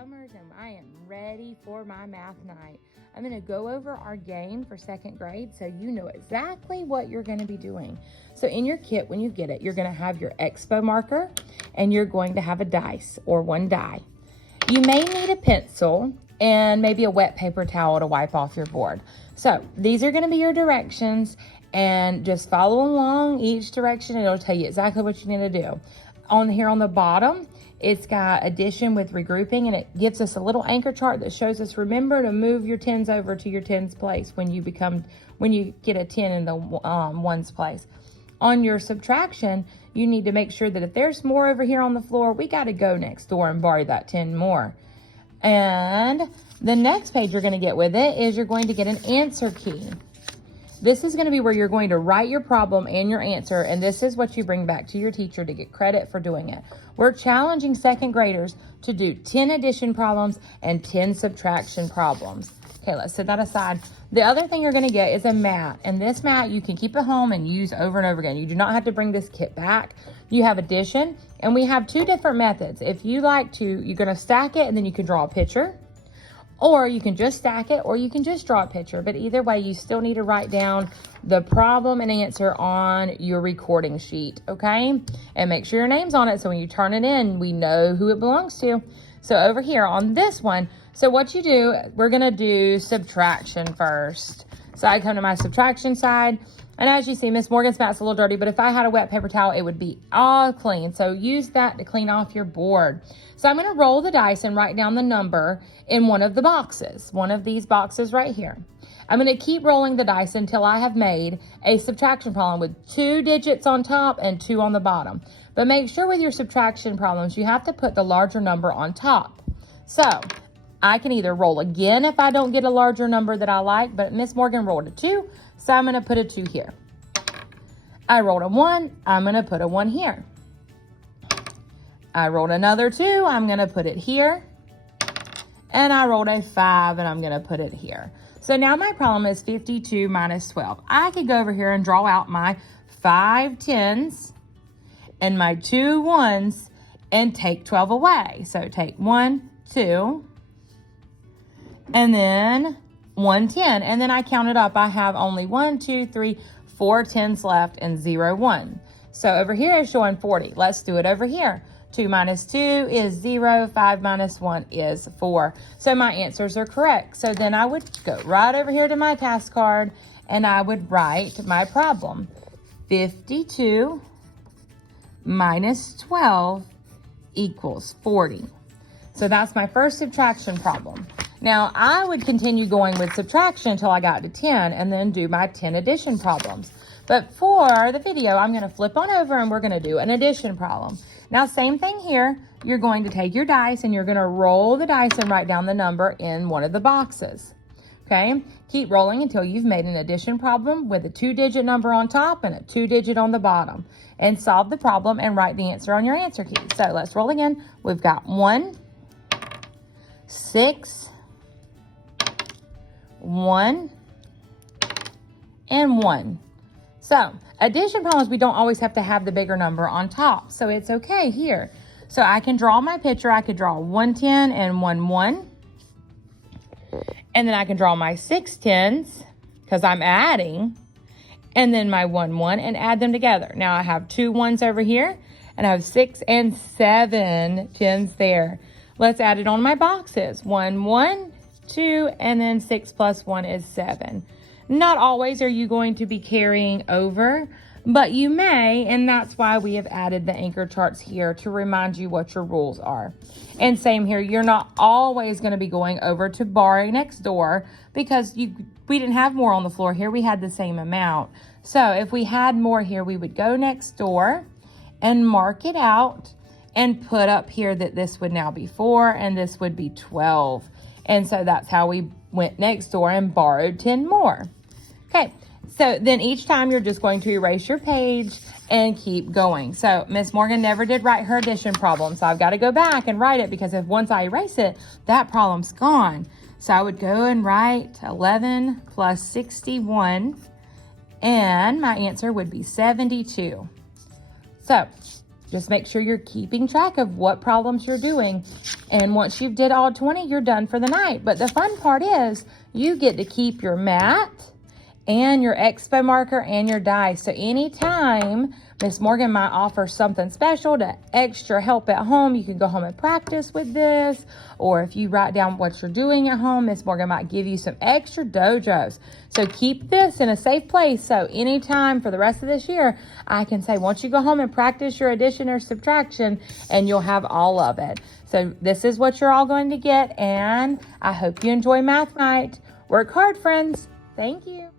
Summers and I am ready for my math night. I'm going to go over our game for second grade so you know exactly what you're going to be doing. So in your kit, when you get it, you're going to have your expo marker and you're going to have a dice or one die. You may need a pencil and maybe a wet paper towel to wipe off your board. So these are going to be your directions, and just follow along each direction and it'll tell you exactly what you need to do. On here on the bottom, it's got addition with regrouping, and it gives us a little anchor chart that shows us, remember to move your tens over to your tens place when you get a 10 in the ones place. On your subtraction, you need to make sure that if there's more over here on the floor, we got to go next door and borrow that 10 more. And the next page you're going to get with it is you're going to get an answer key. This is going to be where you're going to write your problem and your answer, and this is what you bring back to your teacher to get credit for doing it. We're challenging second graders to do 10 addition problems and 10 subtraction problems. Okay, let's set that aside. The other thing you're going to get is a mat, and this mat you can keep at home and use over and over again. You do not have to bring this kit back. You have addition, and we have two different methods. If you like to, you're going to stack it and then you can draw a picture. Or you can just stack it, or you can just draw a picture. But either way, you still need to write down the problem and answer on your recording sheet, okay? And make sure your name's on it so when you turn it in, we know who it belongs to. So over here on this one, so what you do, we're going to do subtraction first. So I come to my subtraction side. And as you see, Miss Morgan's mat's a little dirty, but if I had a wet paper towel, it would be all clean. So use that to clean off your board. So I'm going to roll the dice and write down the number in one of the boxes, one of these boxes right here. I'm going to keep rolling the dice until I have made a subtraction problem with 2 digits on top and 2 on the bottom. But make sure with your subtraction problems, you have to put the larger number on top. So I can either roll again if I don't get a larger number that I like, but Miss Morgan rolled a 2, so I'm going to put a 2 here. I rolled a 1, I'm going to put a 1 here. I rolled another 2, I'm going to put it here. And I rolled a 5, and I'm going to put it here. So now my problem is 52 minus 12. I could go over here and draw out my 5 10s and my 2 1s and take 12 away. So take 1, 2, and then 1 10. And then I counted up. I have only 1, 2, 3, 4 10s left and 0 1. So over here is showing 40. Let's do it over here. 2 minus 2 is 0. 5 minus 1 is 4. So my answers are correct. So then I would go right over here to my task card and I would write my problem. 52 minus 12 equals 40. So that's my first subtraction problem. Now I would continue going with subtraction until I got to 10 and then do my 10 addition problems. But for the video, I'm going to flip on over and we're going to do an addition problem. Now, same thing here. You're going to take your dice and you're going to roll the dice and write down the number in one of the boxes. Okay? Keep rolling until you've made an addition problem with a 2-digit number on top and a 2-digit on the bottom. And solve the problem and write the answer on your answer key. So let's roll again. We've got 1, 6, 1, and 1. So addition problems, we don't always have to have the bigger number on top. So it's okay here. So I can draw my picture. I could draw 1 10 and 1 1. And then I can draw my 6 10s because I'm adding. And then my 1 1 and add them together. Now I have 2 1s over here. And I have 6 and 7 10s there. Let's add it on my boxes. 1 1, 2, and then 6 plus 1 is 7. Not always are you going to be carrying over, but you may, and that's why we have added the anchor charts here to remind you what your rules are. And same here, you're not always going to be going over to borrow next door because we didn't have more on the floor here. We had the same amount. So if we had more here, we would go next door and mark it out and put up here that this would now be 4 and this would be 12. And so that's how we went next door and borrowed 10 more. Okay, so then each time you're just going to erase your page and keep going. So Miss Morgan never did write her addition problem. So I've got to go back and write it because if once I erase it, that problem's gone. So I would go and write 11 plus 61 and my answer would be 72. So Just make sure you're keeping track of what problems you're doing. And once you've did all 20, you're done for the night. But the fun part is you get to keep your mat and your expo marker and your dice. So anytime Miss Morgan might offer something special to extra help at home, you can go home and practice with this. Or if you write down what you're doing at home, Miss Morgan might give you some extra dojos. So keep this in a safe place. So anytime for the rest of this year, I can say, once you go home and practice your addition or subtraction, and you'll have all of it. So this is what you're all going to get. And I hope you enjoy Math Night. Work hard, friends. Thank you.